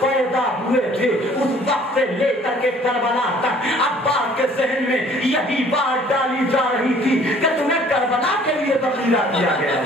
पैदा हुए थे उस वक्त से लेकर के करबला तक अब्बास के जहन में यही बात डाली जा रही थी कि तुम्हें करबला के लिए तब्दीला किया गया।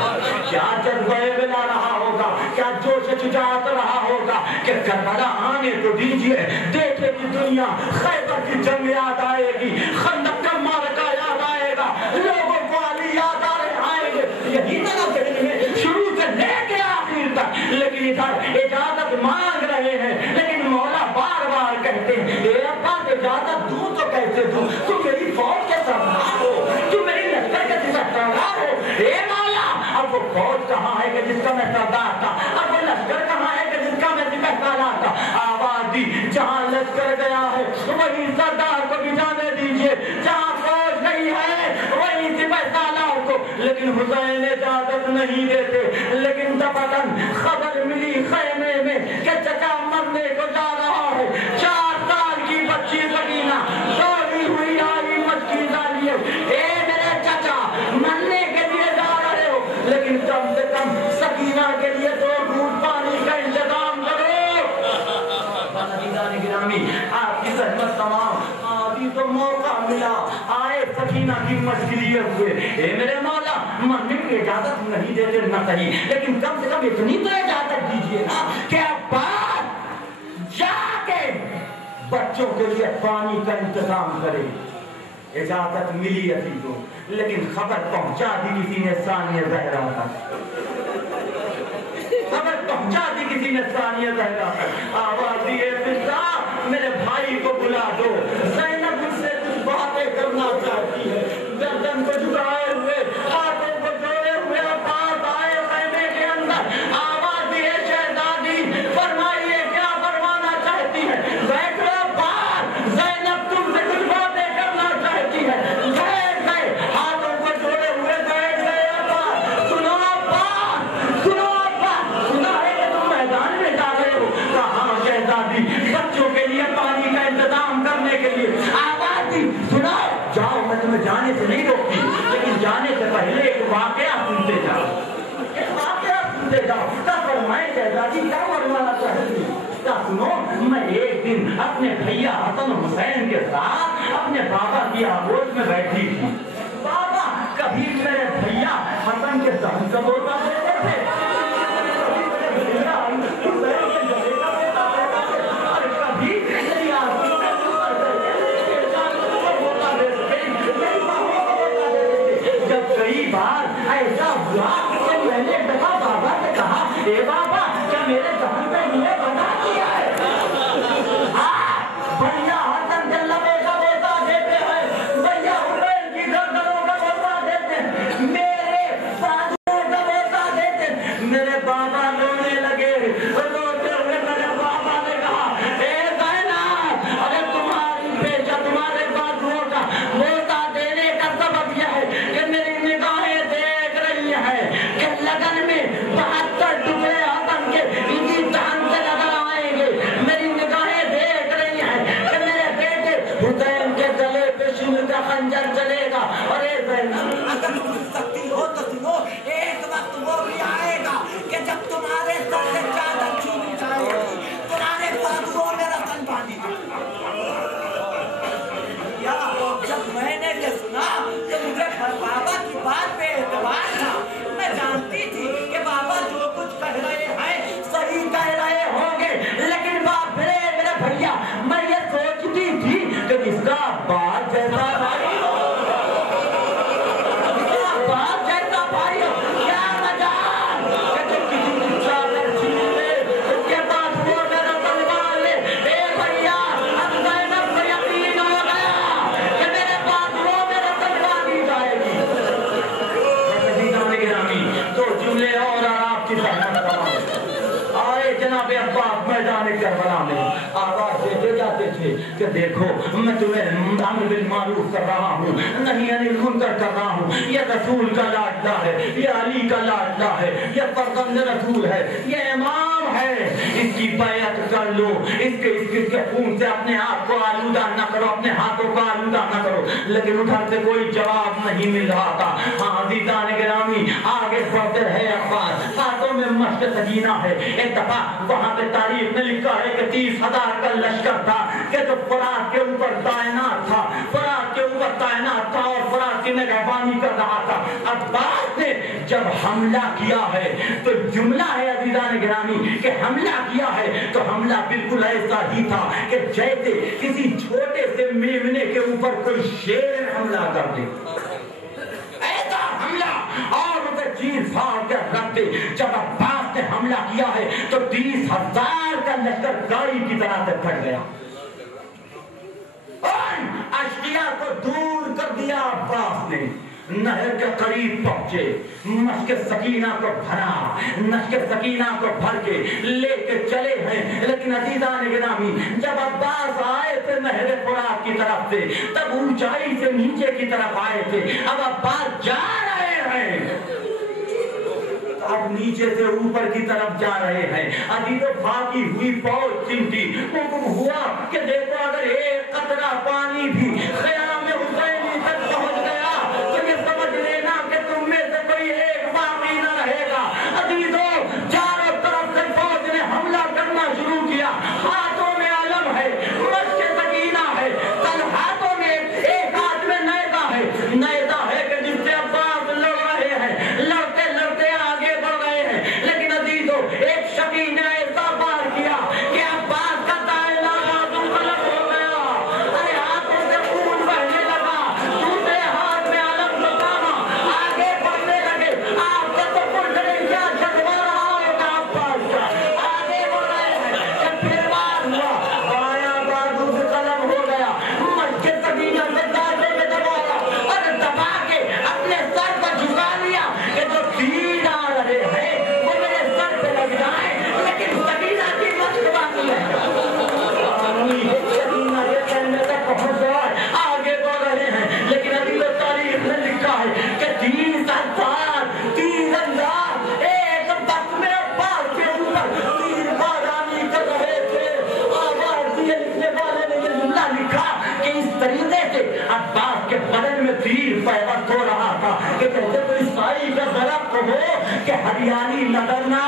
क्या जज्बा बिला रहा होगा, क्या जोश शुजाअत रहा होगा कि करबला आने तो दीजिए, देखे कि दुनिया खैबर की जंग याद आएगी, खंदक का मारका याद आएगा, लोगों को अली याद आएंगे, यही तरह जहन में शुरू से लेके आखिर तक। लेकिन इधर इजाजत मांग रहे हैं, लेकिन मौला बार बार कहते हैं ए अब्बास इजाजत दूं तो कैसे दूं, तुम मेरी फौज के सरदार हो, तुम मेरी लश्कर के सरदार हो। ए मौला अब वो फौज कहाँ है कि जिसका मैं सरदार था, अब वो लश्कर कहाँ है कि जिसका मैं सिपहसालार था। आवाज दी जहाँ लश्कर गया है वही सरदार को भी जाने दीजिए, जहाँ फौज नहीं है वही सिपहसालार को। लेकिन हुसैन इजाजत नहीं देते। लेकिन दफतन खबर मिली खैमे में कि चचा मरने को जा रहा है। 4 साल की बच्ची सकीना दौड़ी हुई आई मस्की डालिए, ए मेरे चचा मरने के लिए जा रहे हो, लेकिन कम से कम सकीना के लिए 2 घूंट पानी का इंतजाम करो। गिरामी आपकी सहमत तमाम, अभी तो मौका मिला, आए सकीना की मस्की लिए हुए। ए मेरे मौला मरने की इजाजत नहीं देते न सही, लेकिन कम से कम इतनी तो इजाजत दीजिए ना कि अब्बास जाके बच्चों के लिए पानी का इंतजाम करे। इजाजत मिली अजीजों, लेकिन खबर पहुंचा दी किसी ने सानिया ज़हरा तक, खबर पहुंचा दी किसी ने सानिया ज़हरा तक। आवाज दिए पिता मेरे भाई को बुला दो, ज़ैनब उससे कुछ बातें करना चाहती है। गर्दन को झुकाए हुए, हाथों को जोड़े हुए अब्बास आए खैमे के अंदर। आवाज दिए शहजादी फरमाइए क्या फरमाना चाहती है। बैठ लो अब्बास, ज़ैनब तुमसे कुछ बातें करना चाहती है। बैठ गए, हाथों को जोड़े हुए बैठ गए। अब्बास सुनो, अब्बास सुनो, अब्बास सुना है कि तुम मैदान में जा रहे हो। कहाँ शहजादी बच्चों के लिए पानी का इंतजाम करने के लिए। आवाज दी सुना, जाओ मैं तुम्हें जाने से नहीं रोकती, लेकिन जाने से पहले एक वाकया सुनते जाओ, एक वाकया सुनते जाओ। क्या फरमाए शहजादी, क्या फरमाना चाहती है? क्या सुनो, मैं एक दिन अपने भैया हसन हुसैन के साथ अपने बाबा की आगोश में बैठी थी। बाबा कभी मेरे भैया हसन के दम का बोलता देते थे, कई बार ऐसा हुआ कि मैंने एक दफा बाबा से कहा, ए बाबा क्या मेरे जहन पे मुझे बना दिया है? भैया हसन के लबे का बोलता देते हैं, भैया हुसैन की गर्दनों का बोलता देते हैं, मेरे बाजुओं का बोलता देते हैं। मेरे बाबा रोने लगे, रोते हुए मेरे बाबा ने कहा, ए ज़ैनब अरे तुम्हारी बेटा तुम्हारे बाजुओं का बोलता देने का सबब यह है कि मेरी निगाहें देख रही है कि लगन में 72 टुकड़े हसन के इसी जान से नजर आएंगे। मेरी निगाहें देख रही है कि मेरे बेटे हुसैन के गले पे शिमर का खंजर चलेगा। और अगर तुम सकती हो तो सुनो, एक वक्त वो भी आएगा कि जब तुम्हारे सर से चादर छीनी जाएगी, तुम्हारे बाजुओं में रतन बांधी जाएगी। जब मैंने ये सुना तो मुझे बाबा की बात पे एतबार था। मैं जानती थी कि बाबा जो कुछ कह रहे हैं सही कह रहे होंगे, लेकिन बाप मेरे भैया मैं ये सोचती थी कि इसका बाप जैसा भाई हो, इसका बाप जैसा भाई हो। क्या मजाल कि किसी की चादर छीन ले, उसके पास वो मेरा तलवार ले। ए भैया अब ज़ैनब को यकीन हो गया कि मेरे पास वो मेरा तलवार दी जाएगी। दो जुमले और आपकी सहमत आए जनाबे अब्बास मैदान करबला में आवाज देते जाते थे कि देखो मैं तुम्हें अम्र बिल मारूफ कर रहा हूँ, नहीं अनिल मुनकर कर रहा हूँ। ये रसूल का लाडला है, ये अली का लाडला है, ये फर्जंद रसूल है, ये इमाम है, इसकी बैत का کر لو، اس کے خون سے اپنے آپ کو آلودہ نہ کرو، اپنے ہاتھوں کو آلودہ نہ کرو. لیکن ادھر سے کوئی جواب نہیں مل رہا تھا. ہاں عزیزان گرامی آگے بڑھتے رہے عباس، ہاتھوں میں مشق سکینہ ہے. ایک دفعہ وہاں پہ تاریخ میں لکھا ہے کہ 30,000 کا لشکر تھا کہ جو فرات کے اوپر تعینات تھا، فرات کے اوپر تعینات تھا اور فرات کی نگہبانی کر رہا تھا. عباس نے جب حملہ کیا ہے تو جملہ ہے عزیزان گرامی کہ حملہ کیا ہے تو حملہ بالکل ایسا ہی تھا کہ جیسے کسی چھوٹے سے میمنے کے اوپر کوئی شیر حملہ کر دے، ایسا حملہ اور اسے چیر پھاڑ کر رکھ دے. جب عباس نے حملہ کیا ہے تو 30,000 کا لشکر گاڑی کی طرح سے پھٹ گیا اور اشقیاء کو دور کر دیا. عباس نے نہر کے قریب پہنچے، مشک سکینہ کو بھرا، مشک سکینہ کو بھر کے لے کے چلے ہیں. لیکن عزیزان گرامی جب عباس آئے تھے نہر فرات کی طرف سے تب اونچائی سے نیچے کی طرف آئے تھے. اب عباس جا رہے ہیں، اب نیچے سے اوپر کی طرف جا رہے ہیں. عزیزو بھاگی ہوئی فوج چمٹی، حکم ہوا کہ دیکھو اگر ایک قطرہ پانی بھی خیام حسینی تک پہنچ گیا تو یہ سمجھ لینا کہ تم میں سے کوئی ایک باقی نہ رہے گا. عزیزو چاروں طرف سے فوج نے حملہ کرنا شروع کیا. ہاتھوں میں علم ہے، مشق سکینہ ہے، تن ہاتھوں میں ایک ہاتھ میں نیزہ ہے، نیزہ ہے کہ جس سے عباس لڑ رہے ہیں، لڑتے لڑتے آگے بڑھ رہے ہیں. لیکن عزیزو ایک شقی نے ایسا وار کیا کہ عباس کا دائرہ غلط ہو گیا. ارے ہاتھوں سے خون بہنے لگا، دوسرے ہاتھ میں علم لٹانا، آگے بڑھنے لگے. آپ کا تو کچھ نہیں کیا جذبہ رہا ہوگا عباس کا. آگے بڑھ رہے ہیں کہ پھر وار ہوا، بایاں بازو سے قلم ہو گیا، مشق سکینہ سے دائرے میں دبایا اور دبا کے اپنے سر پر جھکا لیا کہ جو تیر آ رہے ہیں وہ میرے سر پہ لگ جائیں لیکن سکینہ کی مشق باقی ہے. سکینہ یہ کہنے تک پہنچ گئے، آگے بڑھ رہے ہیں. لیکن ابھی تو تاریخ میں لکھا ہے کہ 30,000 تیر انداز ایک وقت میں عباس کے اوپر تیر بارانی کر رہے تھے. آواز دیے لکھنے والے نے یہ جملہ لکھا کہ اس طریقے سے عباس کے بدن میں تیر پیوست ہو رہا تھا کہ جیسے کوئی سائی کا درخت ہو کہ ہریالی نظر نہ